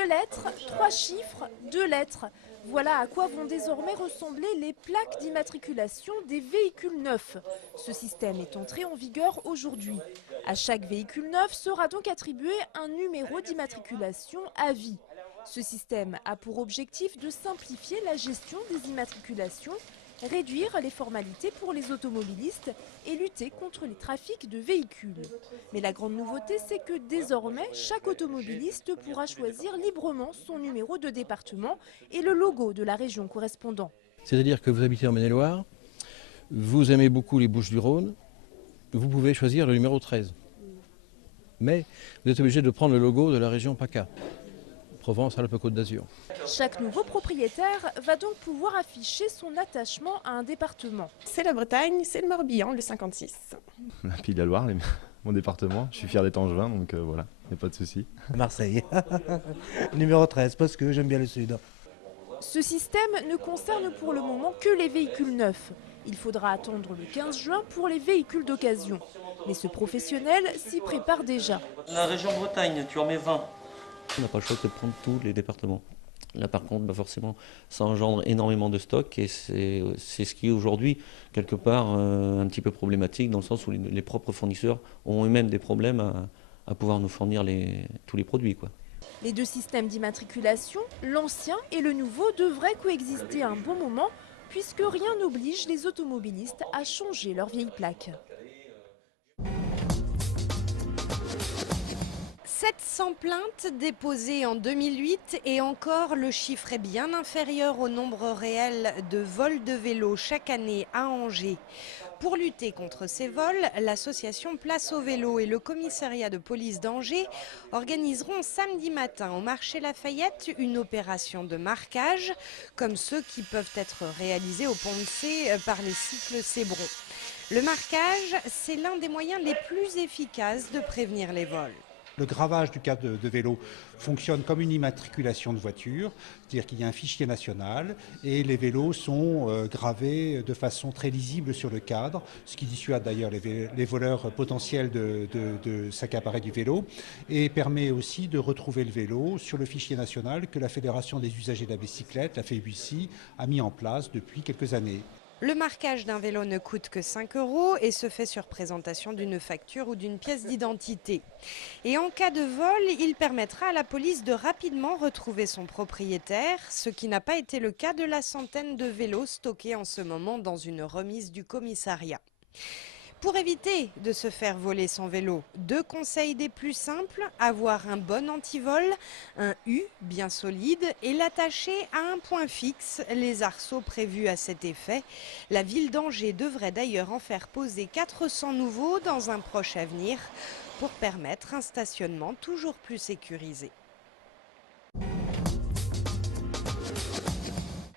2 lettres, 3 chiffres, 2 lettres. Voilà à quoi vont désormais ressembler les plaques d'immatriculation des véhicules neufs. Ce système est entré en vigueur aujourd'hui. À chaque véhicule neuf sera donc attribué un numéro d'immatriculation à vie. Ce système a pour objectif de simplifier la gestion des immatriculations, réduire les formalités pour les automobilistes et lutter contre les trafics de véhicules. Mais la grande nouveauté, c'est que désormais, chaque automobiliste pourra choisir librement son numéro de département et le logo de la région correspondant. C'est-à-dire que vous habitez en Maine-et-Loire, vous aimez beaucoup les Bouches-du-Rhône, vous pouvez choisir le numéro 13. Mais vous êtes obligé de prendre le logo de la région PACA, Provence-Alpes-Côte d'Azur. Chaque nouveau propriétaire va donc pouvoir afficher son attachement à un département. C'est la Bretagne, c'est le Morbihan, le 56. La Pays de la Loire, mon département. Je suis fier d'être angevin, donc voilà, il n'y a pas de souci. Marseille, numéro 13, parce que j'aime bien le sud. Ce système ne concerne pour le moment que les véhicules neufs. Il faudra attendre le 15 juin pour les véhicules d'occasion. Mais ce professionnel s'y prépare déjà. La région Bretagne, tu en mets 20. On n'a pas le choix que de prendre tous les départements. Là par contre, forcément, ça engendre énormément de stock et c'est ce qui est aujourd'hui quelque part un petit peu problématique dans le sens où les propres fournisseurs ont eux-mêmes des problèmes à pouvoir nous fournir tous les produits, quoi. Les deux systèmes d'immatriculation, l'ancien et le nouveau, devraient coexister un bon moment puisque rien n'oblige les automobilistes à changer leur vieille plaque. 700 plaintes déposées en 2008 et encore le chiffre est bien inférieur au nombre réel de vols de vélos chaque année à Angers. Pour lutter contre ces vols, l'association Place au vélo et le commissariat de police d'Angers organiseront samedi matin au marché Lafayette une opération de marquage comme ceux qui peuvent être réalisés au Pont de C par les cycles Cébron. Le marquage, c'est l'un des moyens les plus efficaces de prévenir les vols. Le gravage du cadre de vélo fonctionne comme une immatriculation de voiture, c'est-à-dire qu'il y a un fichier national et les vélos sont gravés de façon très lisible sur le cadre, ce qui dissuade d'ailleurs les voleurs potentiels de s'accaparer du vélo et permet aussi de retrouver le vélo sur le fichier national que la Fédération des usagers de la bicyclette, la FEUBICI, a mis en place depuis quelques années. Le marquage d'un vélo ne coûte que 5 € et se fait sur présentation d'une facture ou d'une pièce d'identité. Et en cas de vol, il permettra à la police de rapidement retrouver son propriétaire, ce qui n'a pas été le cas de la centaine de vélos stockés en ce moment dans une remise du commissariat. Pour éviter de se faire voler son vélo, 2 conseils des plus simples: avoir un bon antivol, un U bien solide et l'attacher à un point fixe, les arceaux prévus à cet effet. La ville d'Angers devrait d'ailleurs en faire poser 400 nouveaux dans un proche avenir pour permettre un stationnement toujours plus sécurisé.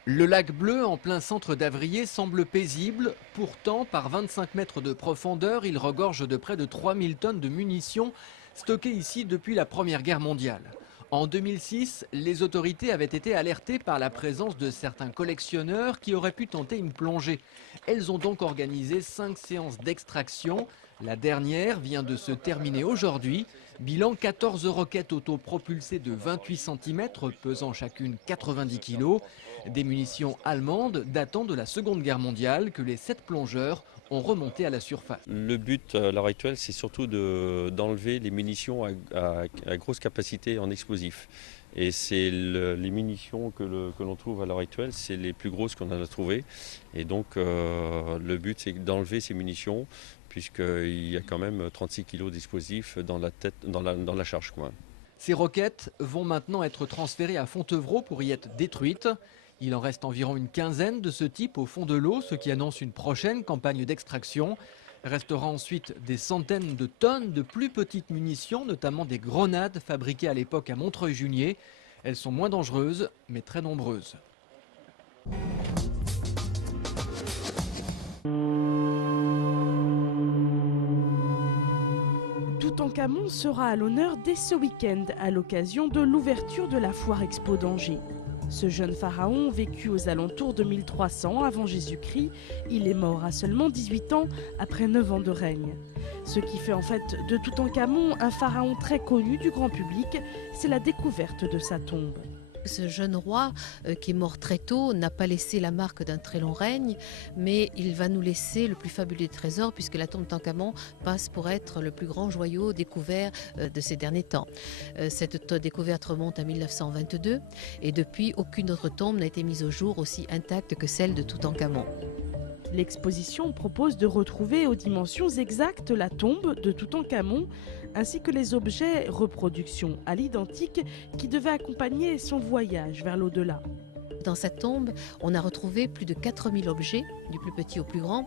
Le lac bleu en plein centre d'Avrier semble paisible. Pourtant, par 25 mètres de profondeur, il regorge de près de 3000 tonnes de munitions stockées ici depuis la Première Guerre mondiale. En 2006, les autorités avaient été alertées par la présence de certains collectionneurs qui auraient pu tenter une plongée. Elles ont donc organisé 5 séances d'extraction. La dernière vient de se terminer aujourd'hui. Bilan 14 roquettes autopropulsées de 28 cm, pesant chacune 90 kg. Des munitions allemandes datant de la Seconde Guerre mondiale que les 7 plongeurs ont remonté à la surface. Le but à l'heure actuelle, c'est surtout d'enlever les munitions à grosse capacité en explosifs. Et c'est les munitions que l'on trouve à l'heure actuelle, c'est les plus grosses qu'on a trouvées. Et donc le but, c'est d'enlever ces munitions, puisqu'il y a quand même 36 kg d'explosifs dans la charge, quoi. Ces roquettes vont maintenant être transférées à Fontevraud pour y être détruites. Il en reste environ une quinzaine de ce type au fond de l'eau, ce qui annonce une prochaine campagne d'extraction. Restera ensuite des centaines de tonnes de plus petites munitions, notamment des grenades fabriquées à l'époque à Montreuil-Junier. Elles sont moins dangereuses, mais très nombreuses. Toutankhamon sera à l'honneur dès ce week-end à l'occasion de l'ouverture de la Foire Expo d'Angers. Ce jeune pharaon vécut aux alentours de 1300 avant Jésus-Christ. Il est mort à seulement 18 ans après 9 ans de règne. Ce qui fait en fait de Toutankhamon un pharaon très connu du grand public, c'est la découverte de sa tombe. Ce jeune roi qui est mort très tôt n'a pas laissé la marque d'un très long règne, mais il va nous laisser le plus fabuleux des trésors puisque la tombe de Toutankhamon passe pour être le plus grand joyau découvert de ces derniers temps. Cette découverte remonte à 1922 et depuis aucune autre tombe n'a été mise au jour aussi intacte que celle de Toutankhamon. L'exposition propose de retrouver aux dimensions exactes la tombe de Toutankhamon ainsi que les objets reproduction à l'identique qui devaient accompagner son voyage vers l'au-delà. Dans cette tombe, on a retrouvé plus de 4000 objets, du plus petit au plus grand.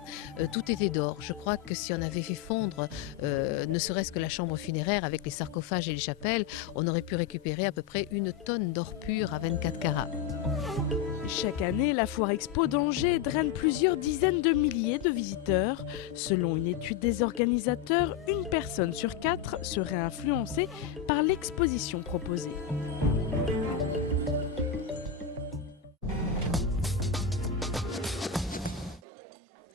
Tout était d'or. Je crois que si on avait fait fondre ne serait-ce que la chambre funéraire avec les sarcophages et les chapelles, on aurait pu récupérer à peu près 1 tonne d'or pur à 24 carats. Chaque année, la Foire Expo d'Angers draine plusieurs dizaines de milliers de visiteurs. Selon une étude des organisateurs, 1 personne sur 4 serait influencée par l'exposition proposée.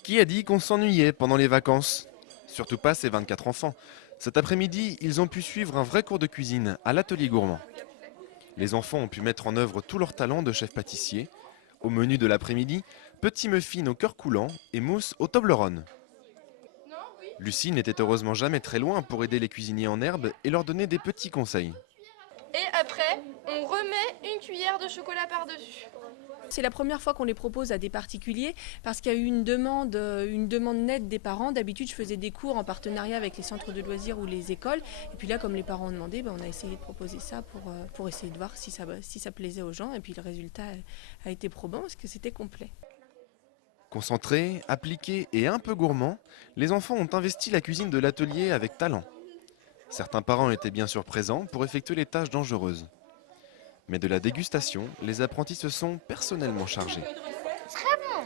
Qui a dit qu'on s'ennuyait pendant les vacances? Surtout pas ces 24 enfants. Cet après-midi, ils ont pu suivre un vrai cours de cuisine à l'atelier gourmand. Les enfants ont pu mettre en œuvre tout leur talent de chef pâtissier. Au menu de l'après-midi, petits muffins au cœur coulant et mousse au Toblerone. Lucie n'était heureusement jamais très loin pour aider les cuisiniers en herbe et leur donner des petits conseils. Et après, on remet une cuillère de chocolat par-dessus. C'est la première fois qu'on les propose à des particuliers parce qu'il y a eu une demande nette des parents. D'habitude, je faisais des cours en partenariat avec les centres de loisirs ou les écoles. Et puis là, comme les parents ont demandé, on a essayé de proposer ça pour essayer de voir si ça plaisait aux gens. Et puis le résultat a été probant parce que c'était complet. Concentrés, appliqués et un peu gourmands, les enfants ont investi la cuisine de l'atelier avec talent. Certains parents étaient bien sûr présents pour effectuer les tâches dangereuses. Mais de la dégustation, les apprentis se sont personnellement chargés. Très bon.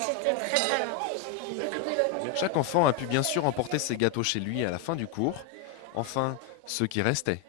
C'était très bon. Chaque enfant a pu bien sûr emporter ses gâteaux chez lui à la fin du cours. Enfin, ceux qui restaient.